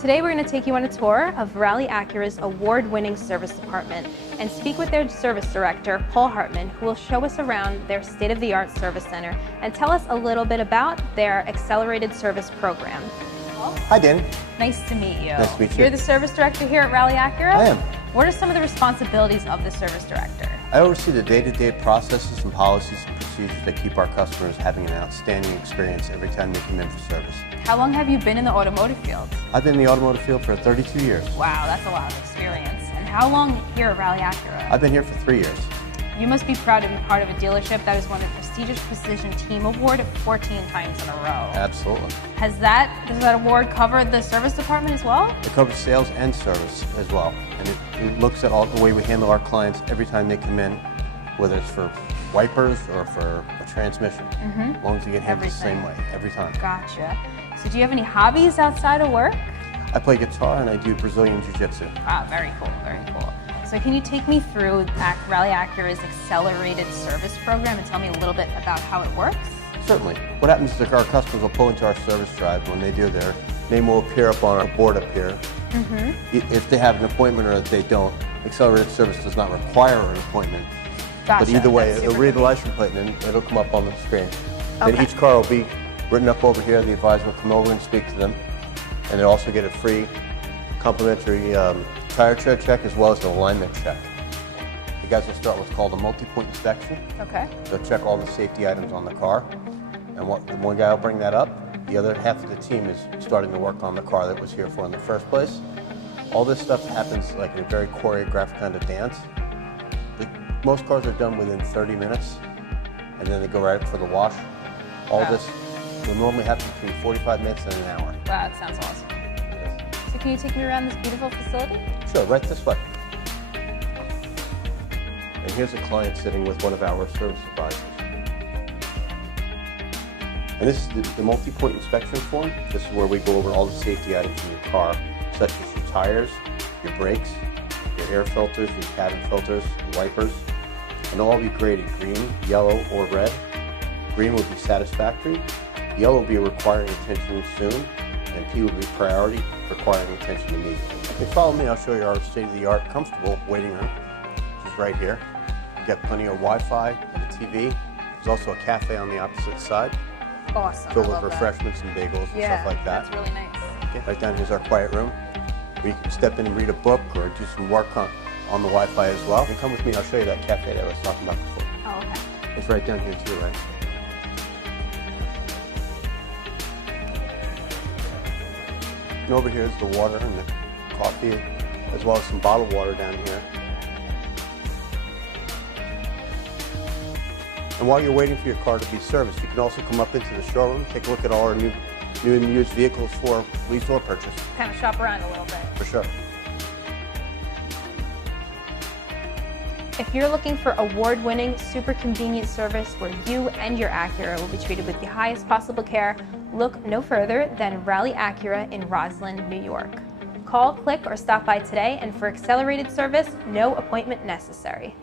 Today we're going to take you on a tour of Rallye Acura's award-winning service department and speak with their service director, Paul Hartmann, who will show us around their state-of-the-art service center and tell us a little bit about their Accelerated Service Program. Hi, Dani. Nice to meet you. Nice to meet you. You're the service director here at Rallye Acura? I am. What are some of the responsibilities of the service director? I oversee the day-to-day processes and policies and procedures that keep our customers having an outstanding experience every time they come in for service. How long have you been in the automotive field? I've been in the automotive field for 32 years. Wow, that's a lot of experience. And how long here at Rallye Acura? I've been here for 3 years. You must be proud to be part of a dealership that has won the prestigious Precision Team Award 14 times in a row. Absolutely. Does that award cover the service department as well? It covers sales and service as well. And it looks at all the way we handle our clients every time they come in, whether it's for wipers or for a transmission. As long as you get handled the same way, every time. Gotcha. So do you have any hobbies outside of work? I play guitar and I do Brazilian Jiu-Jitsu. Ah, very cool, very cool. So can you take me through Rallye Acura's Accelerated Service Program and tell me a little bit about how it works? Certainly. What happens is our customers will pull into our service drive. When they do, their name will appear up on our board up here. If they have an appointment or if they don't, Accelerated Service does not require an appointment. Gotcha. But either way, it'll read the license plate and then it'll come up on the screen. Then each car will be written up over here. The advisor will come over and speak to them. And they'll also get a free complimentary tire tread check as well as an alignment check. You guys will start what's called a multi-point inspection. Okay. They'll check all the safety items on the car. And one guy will bring that up. The other half of the team is starting to work on the car that was here for in the first place. All this stuff happens like in a very choreographed kind of dance. Most cars are done within 30 minutes, and then they go right up for the wash. All this will normally happen between 45 minutes and an hour. Wow, that sounds awesome. So can you take me around this beautiful facility? Sure, right this way. And here's a client sitting with one of our service advisors. And this is the multi-point inspection form. This is where we go over all the safety items in your car, such as your tires, your brakes, your air filters, your cabin filters, wipers, and all will be graded green, yellow, or red. Green will be satisfactory, yellow will be requiring attention soon, and P will be priority, requiring attention immediately. If you follow me, I'll show you our state-of-the-art comfortable waiting room, which is right here. You've got plenty of Wi-Fi and a TV. There's also a cafe on the opposite side. Awesome. Filled with refreshments and bagels and stuff like that. That's really nice. Okay, right down here's our quiet room, where you can step in and read a book or do some work on the Wi-Fi as well. And come with me, I'll show you that cafe that I was talking about before. Oh, okay. It's right down here too, right? And over here is the water and the coffee, as well as some bottled water down here. And while you're waiting for your car to be serviced, you can also come up into the showroom, take a look at all our new and used vehicles for lease or purchase. Kind of shop around a little bit. For sure. If you're looking for award-winning, super convenient service where you and your Acura will be treated with the highest possible care, look no further than Rallye Acura in Roslyn, New York. Call, click, or stop by today, and for accelerated service, no appointment necessary.